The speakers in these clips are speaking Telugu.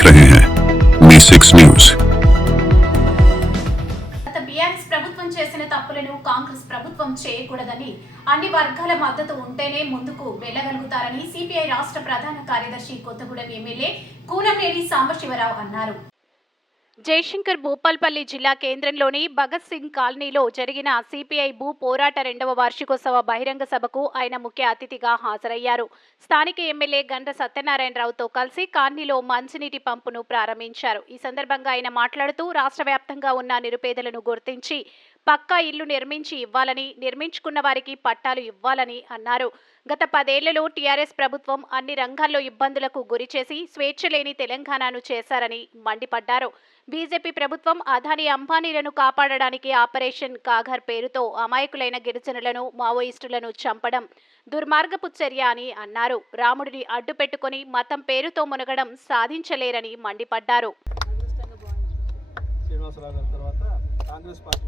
देख रहे हैं मी सिक्स न्यूज గత బీఆర్ఎస్ ప్రభుత్వం చేసిన తప్పులను కాంగ్రెస్ ప్రభుత్వం చేయకూడదని అన్ని వర్గాల మద్దతు ఉంటేనే ముందుకు వెళ్లగలుగుతారని సిపిఐ రాష్ట్ర ప్రధాన కార్యదర్శి కొత్తగూడెం ఎమ్మెల్యే కూనమేడి సాంబశివరావు అన్నారు జయశంకర్ భూపాల్పల్లి జిల్లా కేంద్రంలోని భగత్ సింగ్ కాలనీలో జరిగిన సిపిఐ భూ పోరాట రెండవ వార్షికోత్సవ బహిరంగ సభకు ఆయన ముఖ్య అతిథిగా హాజరయ్యారు. స్థానిక ఎమ్మెల్యే గండ్ర సత్యనారాయణరావుతో కలిసి కాలనీలో మంచినీటి పంపును ప్రారంభించారు. ఈ సందర్భంగా ఆయన మాట్లాడుతూ రాష్ట్ర వ్యాప్తంగా ఉన్న నిరుపేదలను గుర్తించి పక్కా ఇల్లు నిర్మించి ఇవ్వాలని నిర్మించుకున్న వారికి పట్టాలు ఇవ్వాలని అన్నారు. గత పదేళ్ళలో టీఆర్ఎస్ ప్రభుత్వం అన్ని రంగాల్లో ఇబ్బందులకు గురిచేసి స్వేచ్ఛ లేని తెలంగాణను చేశారని మండిపడ్డారు. బీజేపీ ప్రభుత్వం అదాని అంబానీలను కాపాడడానికి ఆపరేషన్ కాఘర్ పేరుతో అమాయకులైన గిరిజనులను మావోయిస్టులను చంపడం దుర్మార్గపు చర్య అని అన్నారు. రాముడిని అడ్డు పెట్టుకుని మతం పేరుతో మునగడం సాధించలేరని మండిపడ్డారు. శ్రీనివాసరావు గారి తర్వాత కాంగ్రెస్ పార్టీ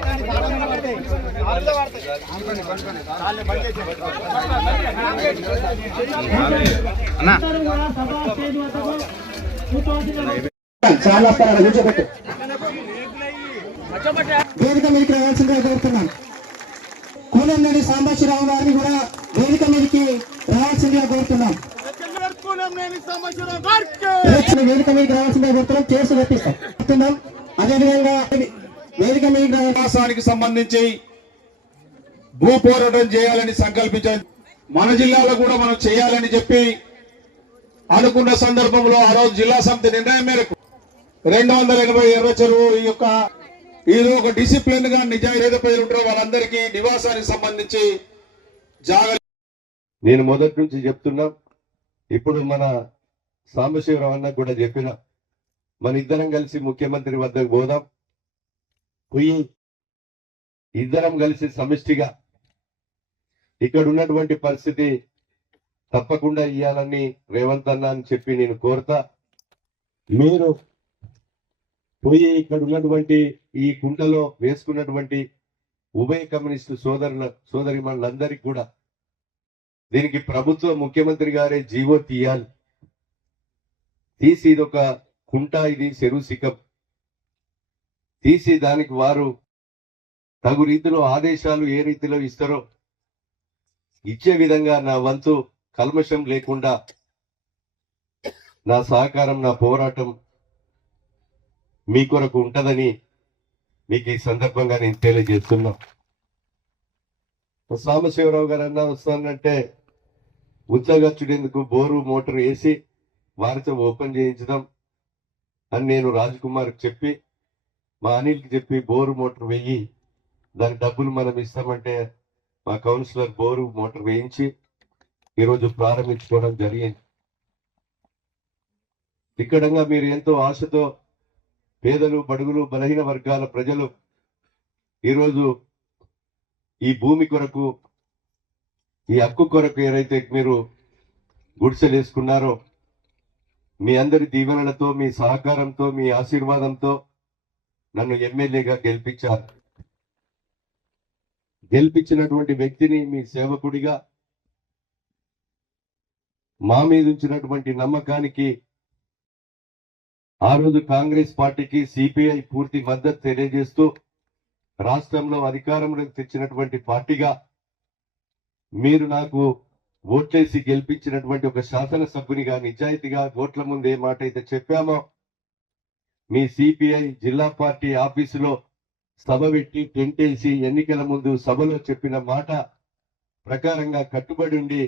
చాలా వస్తారు కూర్చోబెట్టు వేదిక మీదకి రావాల్సిందిగా కోరుతున్నాను కూలంనేని సాంబశివరావు గారిని కూడా వేదిక మీదకి రావాల్సిందిగా కోరుతున్నాం. వేదిక మీదకి రావాల్సిందిగా కోరుతున్నాం. కేసు పెట్టిస్తాం. అదేవిధంగా వేదిక మీదకి రావడానికి సంబంధించి భూ పోరాటం చేయాలని సంకల్పించారు మన జిల్లాలో కూడా మనం చేయాలని చెప్పి అనుకున్న సందర్భంలో ఆ రోజు జిల్లా సమితి నిర్ణయం మేరకు రెండు వందల ఎనభై ఎర్ర చెరువు ఈ యొక్క ఇది ఒక డిసిప్లిన్గా నిజాయితీ పేరు ఉంటారు వాళ్ళందరికీ నివాసానికి సంబంధించి జాగ్రత్త నేను మొదటి నుంచి చెప్తున్నా ఇప్పుడు మన సాంబశివరావు అన్న కూడా చెప్పిన మన ఇద్దరం కలిసి ముఖ్యమంత్రి వద్దకు పోదాం. పోయి ఇద్దరం కలిసి సమిష్టిగా ఇక్కడ ఉన్నటువంటి పరిస్థితి తప్పకుండా ఇవ్వాలని రేవంత్ అన్న అని చెప్పి నేను కోరుతా. మీరు పోయి ఇక్కడ ఉన్నటువంటి ఈ కుంటలో వేసుకున్నటువంటి ఉభయ కమ్యూనిస్టు సోదరుల సోదరి మనందరికీ కూడా దీనికి ప్రభుత్వ ముఖ్యమంత్రి గారే జీవో తీయాలి. తీసి ఇది ఒక కుంట ఇది చెరువు సికం తీసి దానికి వారు తగు రీతిలో ఆదేశాలు ఏ రీతిలో ఇస్తారో ఇచ్చే విధంగా నా వంతు కల్మషం లేకుండా నా సహకారం నా పోరాటం మీ కొరకు ఉంటుందని మీకు ఈ సందర్భంగా నేను తెలియజేస్తున్నా. సాంబశివరావు గారు అన్న వస్తానంటే ఉత్తగచ్చుడేందుకు బోరు మోటార్ వేసి వారితో ఓపెన్ చేయించడం అని నేను రాజ్ కుమార్కి చెప్పి మా అనిల్కి చెప్పి బోరు మోటార్ వెయ్యి దాని డబ్బులు మనం ఇస్తామంటే మా కౌన్సిలర్ బోరు మోటార్ వేయించి ఈరోజు ప్రారంభించుకోవడం జరిగింది. ఇక్కడంగా మీరు ఎంతో ఆశతో పేదలు బడుగులు బలహీన వర్గాల ప్రజలు ఈరోజు ఈ భూమి కొరకు ఈ హక్కు కొరకు ఏదైతే మీరు గుడిసెలు వేసుకున్నారో మీ అందరి దీవెనలతో మీ సహకారంతో మీ ఆశీర్వాదంతో నన్ను ఎమ్మెల్యేగా గెలిపించారు. గెలిపించినటువంటి వ్యక్తిని మీ సేవకుడిగా మా మీద ఉంచినటువంటి నమ్మకానికి ఆ రోజు కాంగ్రెస్ పార్టీకి సిపిఐ పూర్తి మద్దతు తెలియజేస్తూ రాష్ట్రంలో అధికారంలోకి తెచ్చినటువంటి పార్టీగా మీరు నాకు ఓట్లేసి గెలిపించినటువంటి ఒక శాసనసభ్యునిగా నిజాయితీగా ఓట్ల ముందు ఏ మాట అయితే చెప్పామో మీ సిపిఐ జిల్లా పార్టీ ఆఫీసులో సభ పెట్టి టెంట్ వేసి ఎన్నికల ముందు సభలో చెప్పిన మాట ప్రకారంగా కట్టుబడి ఉండి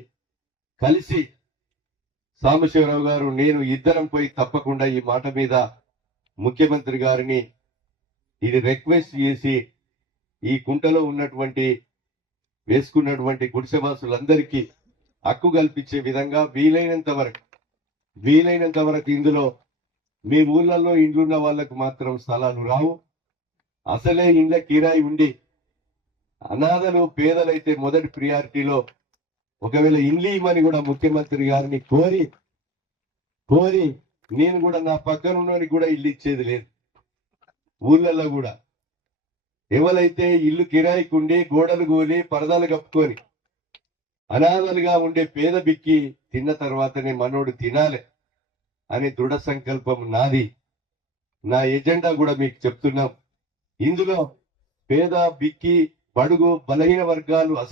కలిసి సాంబశివరావు గారు నేను ఇద్దరం పోయి తప్పకుండా ఈ మాట మీద ముఖ్యమంత్రి గారిని ఇది రిక్వెస్ట్ చేసి ఈ కుంటలో ఉన్నటువంటి వేసుకున్నటువంటి గుడిసెవాసులందరికీ హక్కు కల్పించే విధంగా వీలైనంత వరకు వీలైనంత వరకు ఇందులో మీ ఊళ్ళల్లో ఇండ్లున్న వాళ్ళకు మాత్రం స్థలాలు రావు. అసలే ఇండ్ల కిరాయి ఉండి అనాథలు పేదలైతే మొదటి ప్రియారిటీలో ఒకవేళ ఇల్లు ఇవ్వని కూడా ముఖ్యమంత్రి గారిని కోరి కోరి నేను కూడా నా పక్కన ఉన్నవాడికి కూడా ఇల్లు ఇచ్చేది లేదు. ఊళ్ళల్లో కూడా. ఎవరైతే ఇల్లు కిరాయికి ఉండి గోడలు గోలి పరదాలు కప్పుకొని అనాథలుగా ఉండే పేద బిక్కి తిన్న తర్వాతనే మనోడు తినాలి అనే దృఢ సంకల్పం నాది. నా ఎజెండా కూడా మీకు చెప్తున్నాం. ఇందులో పేద బిక్కి బడుగు బలహీన వర్గాలు